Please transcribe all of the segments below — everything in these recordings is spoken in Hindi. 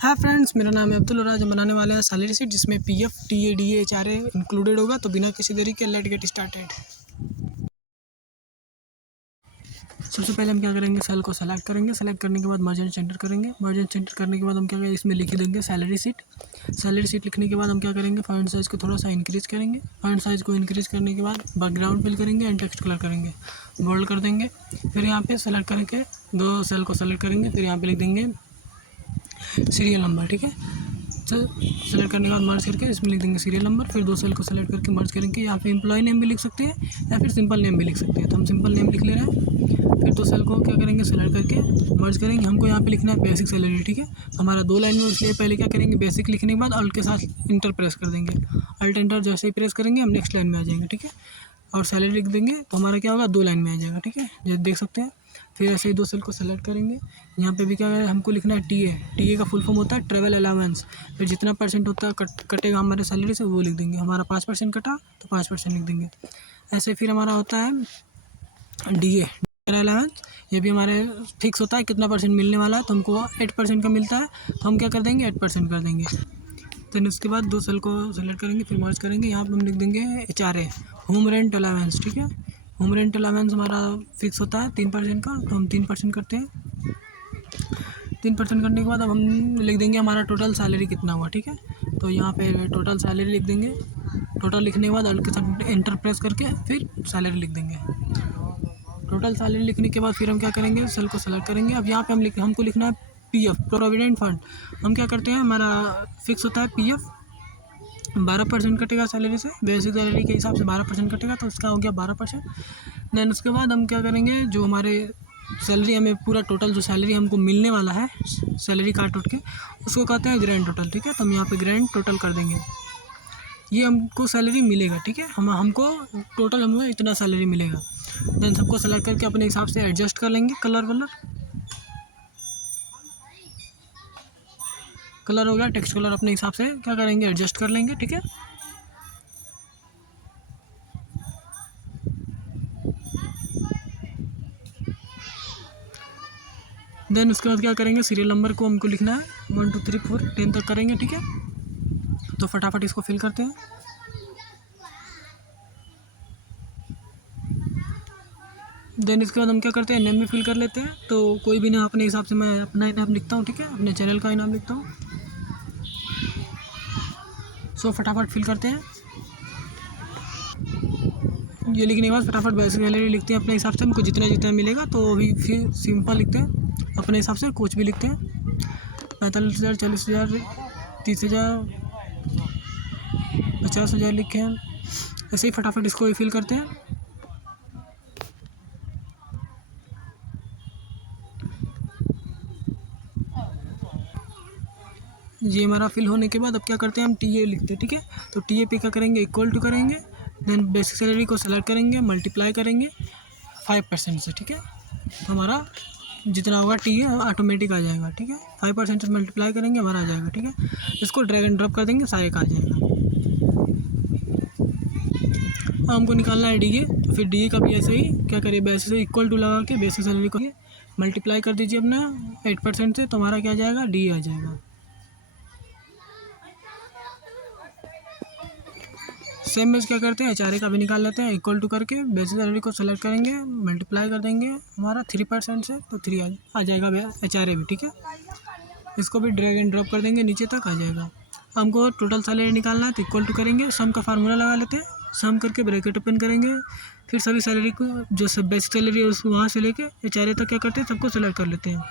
हाय फ्रेंड्स, मेरा नाम है अब्दुल और आज हम बनाने वाले हैं सैलरी शीट जिसमें PF, TA, DA, HRA included होगा। तो बिना किसी देरी के लेट गेट स्टार्टेड। सबसे पहले हम क्या करेंगे, सेल को सेलेक्ट करेंगे। सेलेक्ट करने के बाद मर्ज एंड सेंटर करेंगे। मर्ज एंड सेंटर करने के बाद हम क्या करेंगे, इसमें लिख देंगे सैलरी शीट। सैलरी शीट लिखने के बाद हम क्या करेंगे, फॉन्ट साइज़ को थोड़ा सा इंक्रीज़ करेंगे। फॉन्ट साइज़ को इंक्रीज़ करने के बाद बैकग्राउंड फिल करेंगे एंड टेक्स्ट कलर करेंगे, बोल्ड कर देंगे। फिर यहाँ पे सेलेक्ट करके दो सेल को सेलेक्ट करेंगे। फिर यहाँ पे लिख देंगे सीरियल नंबर, ठीक है। सेलेक्ट करने के बाद मर्ज करके इसमें लिख देंगे सीरियल नंबर। फिर दो सेल को सेलेक्ट करके मर्ज करेंगे। यहाँ पे एम्प्लॉय नेम भी लिख सकते हैं या फिर सिंपल नेम भी लिख सकते हैं, तो हम सिंपल नेम लिख ले रहे हैं। फिर दो सेल को क्या करेंगे, सेलेक्ट करके मर्ज करेंगे। हमको यहाँ पे लिखना है बेसिक सैलरी, ठीक है। हमारा दो लाइन में, इसलिए पहले क्या करेंगे, बेसिक लिखने के बाद अल्ट के साथ इंटर प्रेस कर देंगे। अल्ट इंटर जैसे ही प्रेस करेंगे हम नेक्स्ट लाइन में आ जाएंगे, ठीक है। और सैलरी लिख देंगे तो हमारा क्या होगा, दो लाइन में आ जाएगा, ठीक है, जैसे देख सकते हैं। फिर ऐसे ही दो सेल को सेलेक्ट करेंगे। यहाँ पे भी क्या है, हमको लिखना है टीए। टीए का फुल फॉर्म होता है ट्रैवल अलाउंस। फिर जितना परसेंट होता है कटेगा हमारे सैलरी से, वो लिख देंगे। हमारा 5% कटा तो 5% लिख देंगे। ऐसे फिर हमारा होता है डीए अलाउंस। ये भी हमारे फिक्स होता है कितना परसेंट मिलने वाला है, तो हमको 8% का मिलता है, तो हम क्या कर देंगे, 8% कर देंगे। देन उसके बाद दो सेल को सेलेक्ट करेंगे, फिर मर्ज करेंगे। यहाँ पर हम लिख देंगे एचआरए, होम रेंट अलाउंस, ठीक है। होम रेंट अलाउंस हमारा फिक्स होता है 3% का, तो हम 3% करते हैं। 3% करने के बाद अब हम लिख देंगे हमारा टोटल सैलरी कितना हुआ, ठीक है। तो यहाँ पे टोटल सैलरी लिख देंगे। टोटल लिखने के बाद अल्ट के साथ एंटर प्रेस करके फिर सैलरी लिख देंगे। टोटल सैलरी लिखने के बाद फिर हम क्या करेंगे, सेल को सेलेक्ट करेंगे। अब यहाँ पे हमको लिखना है पीएफ, प्रोविडेंट फंड। हम क्या करते हैं, हमारा फिक्स होता है पीएफ 12% कटेगा सैलरी से। बेसिक सैलरी के हिसाब से 12% कटेगा, तो इसका हो गया 12%। देन उसके बाद हम क्या करेंगे, जो हमारे सैलरी हमें पूरा टोटल जो सैलरी हमको मिलने वाला है सैलरी काट उठ के, उसको कहते हैं ग्रैंड टोटल, ठीक है। तो हम यहाँ पे ग्रैंड टोटल कर देंगे। ये हमको सैलरी मिलेगा, ठीक है। हमको टोटल हमें इतना सैलरी मिलेगा। देन सबको सेलेक्ट करके अपने हिसाब से एडजस्ट कर लेंगे। कलर हो गया, टेक्स्ट कलर अपने हिसाब से क्या करेंगे, एडजस्ट कर लेंगे, ठीक है। देन उसके बाद क्या करेंगे, सीरियल नंबर को हमको लिखना है 1 2 3 4 10 तक करेंगे, ठीक है। तो फटाफट इसको फिल करते हैं। देन इसके बाद हम क्या करते हैं, नेम भी फिल कर लेते हैं। तो कोई भी नाम अपने हिसाब से, मैं अपना ही नाम लिखता हूँ, ठीक है, अपने चैनल का ही नाम लिखता हूँ। सो फटाफट फिल करते हैं। ये लिखने के बाद फटाफट बेसिक सैलरी लिखते हैं अपने हिसाब से, हमको जितना जितना मिलेगा। तो अभी फिर सिंपल लिखते हैं अपने हिसाब से, कुछ भी लिखते हैं। 45,000, 40,000, 30,000, 50,000 लिखे हैं। ऐसे ही फटाफट इसको भी फिल करते हैं। ये हमारा फिल होने के बाद अब क्या करते हैं, हम टीए लिखते हैं, ठीक है। तो टीए पे क्या करेंगे, इक्वल टू करेंगे। देन बेसिक सैलरी को सेलेक्ट करेंगे, मल्टीप्लाई करेंगे 5% से, ठीक है। तो हमारा जितना होगा टीए ऑटोमेटिक आ जाएगा, ठीक है। 5% से मल्टीप्लाई करेंगे, हमारा आ जाएगा, ठीक है। इसको ड्रैग एंड ड्रॉप कर देंगे, सारे का आ जाएगा। अब हमको निकालना है डीए, तो फिर डीए का भी ऐसे ही क्या करिए, बेसिस से इक्वल टू लगा के बेसिक सैलरी को मल्टीप्लाई कर दीजिए अपना 8% से, तो हमारा क्या आ जाएगा, डी आ जाएगा। सेम में क्या करते हैं, एचआरए का भी निकाल लेते हैं। इक्वल टू करके बेसिक सैलरी को सेलेक्ट करेंगे, मल्टीप्लाई कर देंगे हमारा 3% से, तो 3 आ जाएगा एचआरए भी, ठीक है। इसको भी ड्रैग एंड ड्रॉप कर देंगे, नीचे तक आ जाएगा। हमको टोटल सैलरी निकालना है, तो इक्वल टू करेंगे, सम का फार्मूला लगा लेते हैं। सम करके ब्रैकेट ओपन करेंगे। फिर सभी सैलरी को, जो सब बेसिक सैलरी है उसको वहाँ से लेके एचआरए तक क्या करते हैं, सबको सेलेक्ट कर लेते हैं।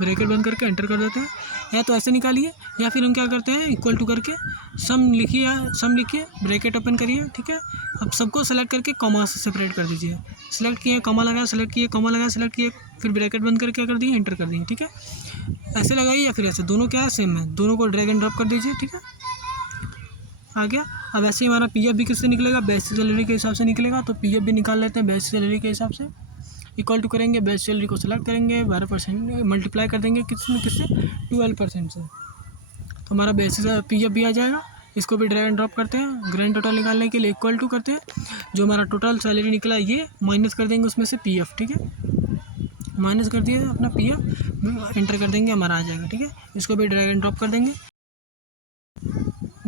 ब्रैकेट बंद करके एंटर कर देते हैं। या तो ऐसे निकालिए, या फिर हम क्या करते हैं, इक्वल टू करके सम लिखिए, ब्रैकेट ओपन करिए, ठीक है। अब सबको सेलेक्ट करके कॉमा से सेपरेट कर दीजिए। सेलेक्ट किए, कॉमा लगाया, सेलेक्ट किए, कॉमा लगाया, सेलेक्ट किए, फिर ब्रैकेट बंद करके क्या कर दिए, एंटर कर दिए, ठीक है। ऐसे लगाइए या फिर ऐसे, दोनों क्या है, सेम है। दोनों को ड्रैग एंड ड्रॉप कर दीजिए, ठीक है, आ गया। अब ऐसे ही हमारा पीएफ भी किससे निकलेगा, बेसिक सैलरी के हिसाब से निकलेगा। तो पीएफ भी निकाल लेते हैं बेसिक सैलरी के हिसाब से। इक्वल टू करेंगे, बेसिक सैलरी को सेलेक्ट करेंगे, 12% मल्टीप्लाई कर देंगे किससे 12% से, तो हमारा बेसिस पीएफ भी आ जाएगा। इसको भी ड्रैग एंड ड्रॉप करते हैं। ग्रैंड टोटल निकालने के लिए इक्वल टू करते हैं, जो हमारा टोटल सैलरी निकला ये माइनस कर देंगे उसमें से पीएफ, ठीक है। माइनस कर दिया अपना पी एंटर कर देंगे, हमारा आ जाएगा। ठीक है, इसको भी ड्रैग एंड ड्रॉप कर देंगे।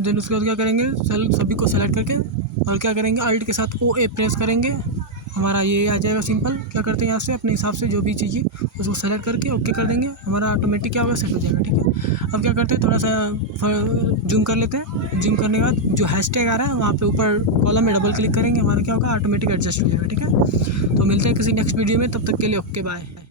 देन उसके बाद क्या करेंगे, सभी को सेलेक्ट करके और क्या करेंगे, अल्ट के साथ OA प्रेस करेंगे, हमारा ये आ जाएगा सिंपल। क्या करते हैं यहाँ से अपने हिसाब से जो भी चाहिए उसको सेलेक्ट करके ओके कर देंगे, हमारा ऑटोमेटिक क्या होगा, सेट हो जाएगा। ठीक है, अब क्या करते हैं, थोड़ा सा जूम कर लेते हैं। जूम करने के बाद जो हैशटैग आ रहा है वहाँ पे ऊपर कॉलम में डबल क्लिक करेंगे, हमारा क्या होगा, ऑटोमेटिक एडजस्ट हो जाएगा। ठीक है, तो मिलते हैं किसी नेक्स्ट वीडियो में, तब तक के लिए ओके बाय।